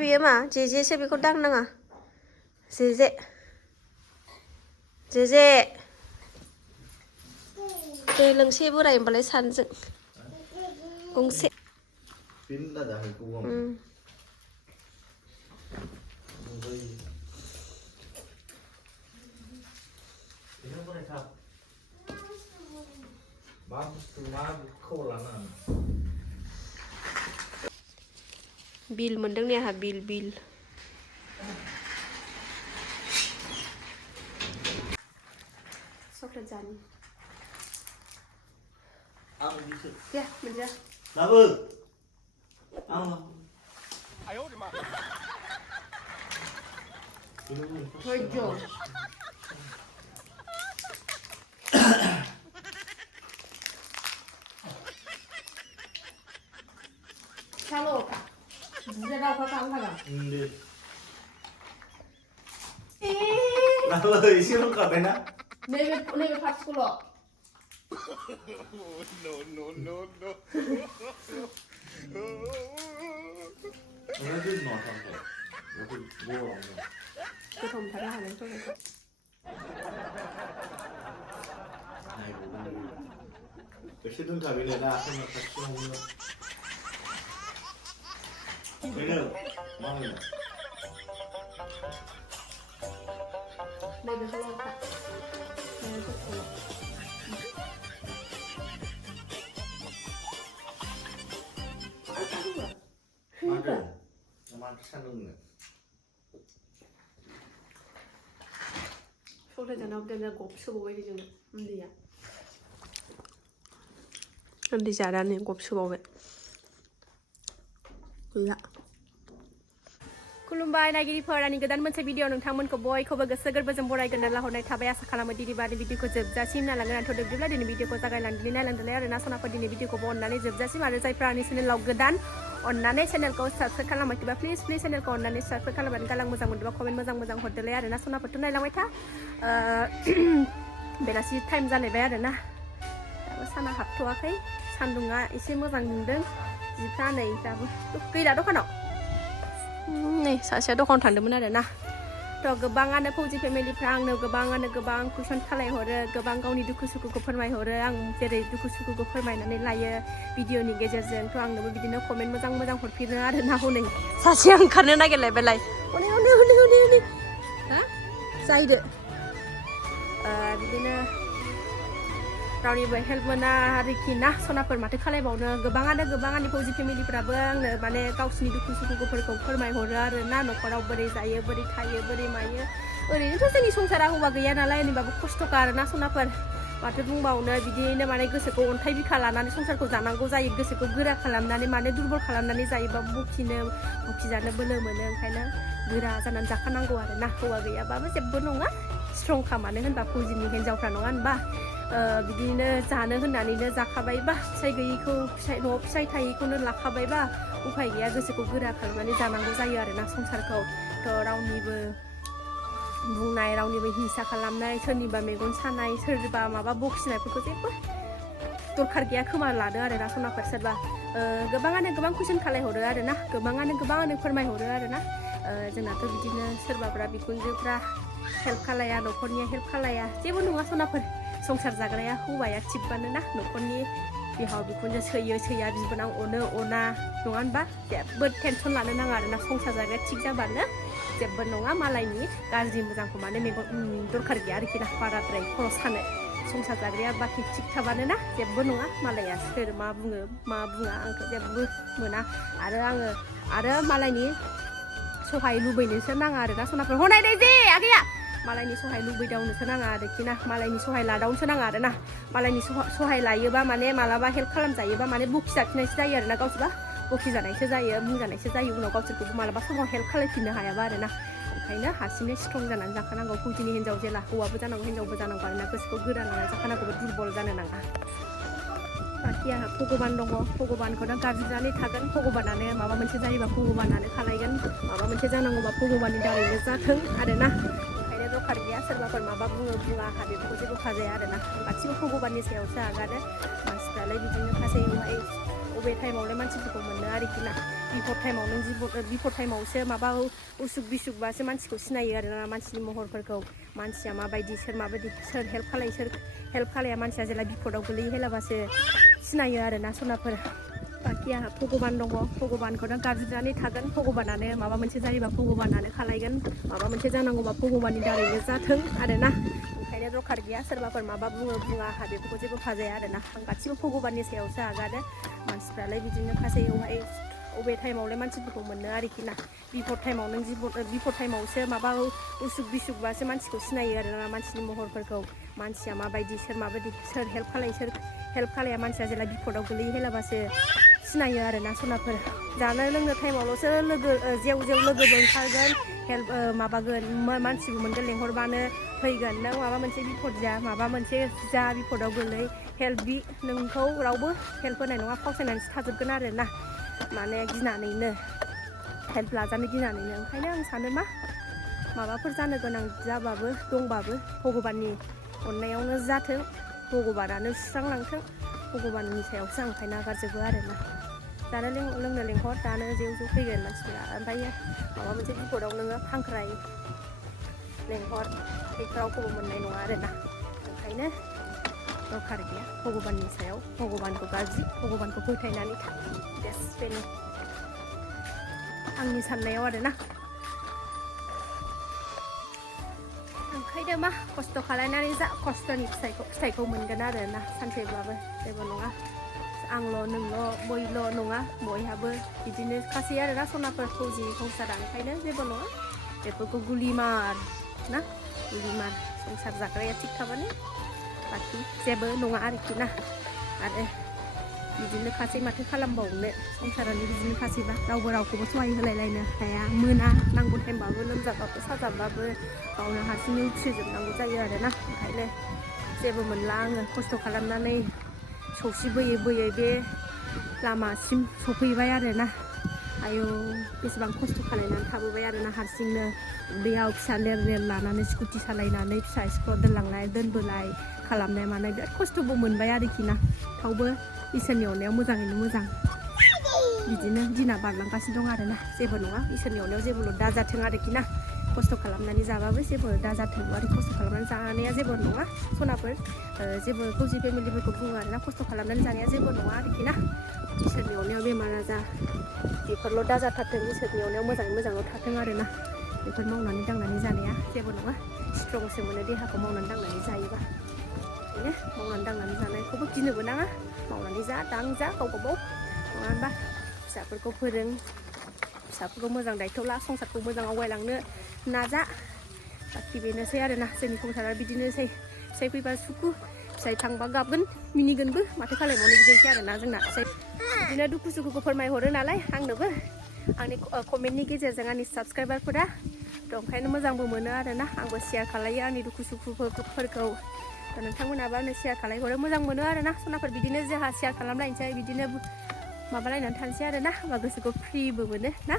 बेयो मा जेजेसो बेखौ दांनाङा जेजे जेजे दै लोंसे बोराय होमबालाय सानजों गंसे बिल मोनदों ने आंहा बिल चक्लेट जानो गैया मोनजा लाबो आं धैर्य 살로 무대라고 가까운 가자. 네. 나도 싫은 거 같나? 내가 같이 불러. No. 오늘도 나왔다. 여기 뭐 없네. 그 좀 다른 하는 소리. 아이고. 시든 가비네 나 앞에서 같이 먹는. 그냥 망이야. 내가 살로 가. 내가 불러. 맞아. 나만 찾는 소리잖아. 근데 내가 곱씹어 보이지 좀. 근데야. 근데 잘하네. 곱씹어 왜? गैया खुलुमबाय नायगिरिफोर आंनि गोदान मोनसे भिडिअ नोंथांमोनखौ बयखौबो गोसो गोरबोजों बरायगोन लाहरनाय थाबाय आसा खालामो दिनै भिडिअखौ जोबजासिम नायलांगोन आंथ' दोब्दिब्ला दिनै भिडिअखौ जागायलांदिनि नायलांदोंलाय आरोना सनाफोर दिनै भिडिअखौबो अननानै जोबजासिम आरो जायफ्रा आंनि चेनेलाव गोदान अननानै चेनेलखौ साबस्क्राइब खालामाखैबा प्लिज चेनेलखौ अननानै साबस्क्राइब खालामनानै गालां मोजां मोनदोंबा कमेन्ट मोजां हरदोलाय आरोना सनाफोरथ' नायलांबाय था बेलासि टाइम जालायबाय आरोना दाबो साना हाबथ'वाखै सान्दुङा एसे मोजां दुंदों जिफ्रा नै दाबो गैला दखानाव नै सासेया दखानाव थांदोंमोन आरोना थ' गोबाङानो फौजि फेमिलिफ्रा आंनो गोबां कुइसन खालायहरो गोबां गावनि दुखु सुखुखौ फोरमायहरो आं जेरै दुखु सुखुखौ फोरमायनानै लायो भिडिअनि गेजेरजों थ' आंनोबो बिदिनो कमेन्ट मोजां हरफिनो आरोना हनै सासेया ओंखारनो नागिरलायबायलाय हनै हा जायदो बिदिनो रावनिबो हेल्प मोना आरोखि ना सनाफोर माथो खालायबावनो गोबाङानो फौजि फेमिलिफ्राबो आंनो माने गावसिनि दुखु सुखुफोरखौ फोरमायहरो आरो ना न'खराव बोरै जायो बोरै थायो बोरै मायो ओरैनोथ' जोंनि संसारा हौवा गैया नालाय ओरैबाबो खस्थ'खा आरोना सनाफोर माथो बुंबावनो बिदिनो माने गोसोखौ अन्थाइ बिखा लानानै संसारखौ जानांगौ जायो गोसोखौ गोरा खालामनानै माने दुरबल खालामनानै जायोबा बखिजानो बोलो मोनो ओंखायनो गोरा जानानै जाखानांगौ आरोना हौवा गैयाबाबो जेबो नङा स्ट्रंखा मानो होनबा फौजिनि हिन्जावफ्रा नङा होनबा बिदिनो जानो होननानैनो जाखाबायबा फिसाइ गैयैखौ न'आव फिसाइ थायैखौनो लाखाबायबा उफाय गैया गोसोखौ गोरा खालामनानै जानांगौ जायो आरोना संसारखौ थ' रावनिबो बुंनाय रावनिबो हिंसा खालामनाय सोरनिबा मेगन सानाय सोरबा माबा बखिनायफोरखौ जेबो दरखार गैया खोमा लादो आरोना सनाफोर सोरबा गोबाङानो गोबां कुइसन खालायहरो आरोना गोबाङानो फोरमायहरो आरोना जोंनाथ' बिदिनो सोरबाफ्रा बिखुनजोफ्रा हेल्प खालाया न'खरनिया हेल्प खालाया जेबो नङा सनाफोर संसार जाग्राया हौवाया थिगबानो ना न'खरनि बिहाव बिखुनजो सैया बिबोनां अना नङा होनबा जेबो टेनसन लानो नाङा आरोना संसार जाग्राया थिग जाबानो जेबो नङा मालायनि गाज्रि मोजांखौ माने मेगन दरखार गैया आरोखि ना बाराद्राय खर' सानो संसार जाग्राया बाखि थिग थाबानो ना जेबो नङा मालाया सोर मा बुङो मा बुङा आंथ' जेबो मोना आरो मालायनि सहाय लुबैनोसो नाङा आरोना सनाफोर हनाय दे जे आगैया मालायनि सहाय लुबैदावनोसो नाङा आरोखि ना मालायनि सहाय लादावनोसो नाङा आरोना मालायनि सहाय लायोबा माने मालाबा हेल्प खालामजायोबा माने बखिजाफिननायसो जायो आरोना गावसोरबा बखिजानायसो जायो बुंजानायसो जायो उनाव गावसोरखौबो मालाबा समाव हेल्प खालामफिननो हायाबा आरोना ओंखायनो हारसिंनो स्ट्रं जानानै जाखानांगौ फौजिनि हिन्जाव जेला हौवाबो जानांगौ हिन्जावबो जानांगौ आरोना गोसोखौ गोरा लानानै जाखानांगौ दुरबल जानो नाङा बाखि आंहा भगबान दङ भगबानखौनो गाबज्रिनानै थागोन भगबानानो माबा मोनसे जायोबा भगबानानो खालायगोन माबा मोनसे जानांगौबा भगबाननि दारैनो जाथों आरोना ओंखायनो दरखार गैया सोरबाफोर माबा बुङा आंहा बेफोरखौ जेबो खाजाया आरोना गासिबो भगबाननि सायावसो आगारो मानसिफ्रालाय बिदिनो फासैहाय अबे टाइमावलाय मानसिफोरखौ मोनो आरोखि ना बिफद टाइमाव नों बिफद टाइमावसो माबा उसुख बिसुखबासो मानसिखौ सिनायो आरोना मानसिनि महरफोरखौ मानसिया माबायदि सोर माबायदि सोर हेल्प खालायो सोर हेल्प खालाया मानसिया जेला बिफदाव गोलैयो हेलाबासो सिनायो आरोना सनाफोर बाखि आंहा भगबान दङ भगबानखौनो गाबज्रिनानै थागोन भगबानानो माबा मोनसे जायोबा भगबानानो खालायगोन माबा मोनसे जानांगौबा भगबाननि दारैनो जाथों आरोना ओंखायनो दरखार गैया सोरबाफोर माबा बुङा आंहा बेफोरखौ जेबो फाजाया आरोना आं गासिबो भगबाननि सायावसो आगारो मानसिफ्रालाय बिदिनो खासैयावहाय अबे टाइमावलाय मानसिफोरखौ मोनो आरोखि ना बिफद टाइमाव नों बिफद टाइमावसो माबा उसुख बिसुखबासो मानसिखौ सिनायो आरोना मानसिनि महरफोरखौ मानसिया माबायदि सोर हेल्प खालायो सोर हेल्प खालाया मानसिया जेला बिफदाव गोलैयो हेलाबासो सिनायो आरोना सनाफोर जानो लोंनो टाइमावल'सो जेव लोगोबो ओंखारगोन हेल्प माबागोन मानसिबो मोनगोन लेंहरबानो फैगोन नों माबा मोनसे बिफद जा माबा मोनसे जा बिफदाव गोलै हेल्प बि नोंखौ रावबो हेल्प होनाय नङा फावसायनानैसो थाजोबगोन आरोना माने गिनानैनो हेल्प लाजानो गिनानैनो ओंखायनो आं सानो माबाफोर जानो गोनां जाबाबो दंबाबो भगबाननि अननायावनो जाथों भगबानानो सुस्रांलांथों भगबाननि सायावसो आं ओंखायनो नागारजोबो आरोना जानो लोंनो लेंहर दानो जेव फैगोन मानसिफ्रा ओमफ्राय माबा मोनसे बिपदाव नोङो हांख्राय लेंहर बेफोरावखौबो मोननाय नङा आरोना ओंखायनो दरखार गैया भगबाननि सायाव भगबानखौ गाज्रि भगबानखौ फोथायनानै था बेनो आंनि साननायाव आरोना ओंखायनो खस्थ' खालायनानै जा खस्थ'नि फिथाइखौ मोनगोन आरोना सानसेब्लाबो जेबो नङा आंल' नोंल' बयल' नङा बयहाबो बिदिनो खासै आरोना सनाफोर फौजि संसारा ओंखायनो जेबो नङा बेफोरखौ गुलिमार संसार जाग्राया थिग थाबानो बाखि जेबो नङा आरोखि ना आरो बिदिनो खासै माथो खालामबावनो संसारानो बिदिनो खासैबा रावबो रावखौबो सहाय होलायलायनो हाया मोना नांगौ टाइमबाबो लोमजाबाबो साजाबाबो गावनो हारसिङै उथ्रिजोबनांगौ जायो आरोना ओंखायनो जेबो मोनला आङो खस्थ' खालामनानै सौसिबोयै बे लामासिम सफैबाय आरोना आयौ बेसेबां खस्थ' खालायनानै थाबोबाय आरोना हारसिंनो उदैयाव फिसा लेर लानानै स्कुटि सालायनानै फिसा स्कुलाव दोनलांनाय दोनबोलाय खालामनाय मानाय बिराद खस्थ'बो मोनबाय आरोखि ना थेवबो इसोरनि अननायाव मोजाङैनो मोजां बिदिनो दिना बारलांगासिनो दं आरोना जेबो नङा इसोरनि अननायाव जेबोल' दाजाथों आरोखि ना खस्थ' खालामनानै जाबाबो जेबो दाजाथों आरो खस्थ' खालामनानै जानाया जेबो नङा सनाफोर जेबो फौजि फेमिलिफोरखौ बुङो आरोना खस्थ' खालामनानै जानाया जेबो नङा आरोखि ना इसोरनि अननायाव बेमार आजार बेफोरल' दाजाथारथों इसोरनि अननायाव मोजाङै थाथों आरोना बेफोर मावनानै दांनानै जानाया जेबो नङा स्ट्रंसो मोनो देहाखौ मावनानै दांनानै जायोबा ओंखायनो मावनानै दांनानै जानायखौबो गिनोबो नाङा मावनानै जा दां जा गावबागाव नङा होनबा फिसाफोरखौ फोरों फिसाफोरखौ मोजां दायथ' ला संसारखौ मोजां आवगायलांनो नाजा बाखि बेनोसै आरोना जोंनि संसारा बिदिनोसै फिसाइ फैबा सुखु फिसाइ थांबा गाबगोन मिनिगोनबो माथो खालामबावनो बिदिनोसै आरोना जोंना बिदिनो दुखु सुखुखौ फोरमायहरो नालाय आंनोबो आंनि कमेन्टनि गेजेरजों आंनि साबसक्राइबारफोरा ओंखायनो मोजांबो मोनो आरोना आंबो शेयार खालायो आंनि दुखु सुखुफोरखौ नोंथांमोनाबो आंनो शेयार खालायहरो मोजां मोनो आरोना सनाफोर बिदिनो जोंहा शेयार खालामलायनोसै बिदिनो माबालायनानै थानोसै आरोना होमबा गोसोखौ फ्रिबो मोनो ना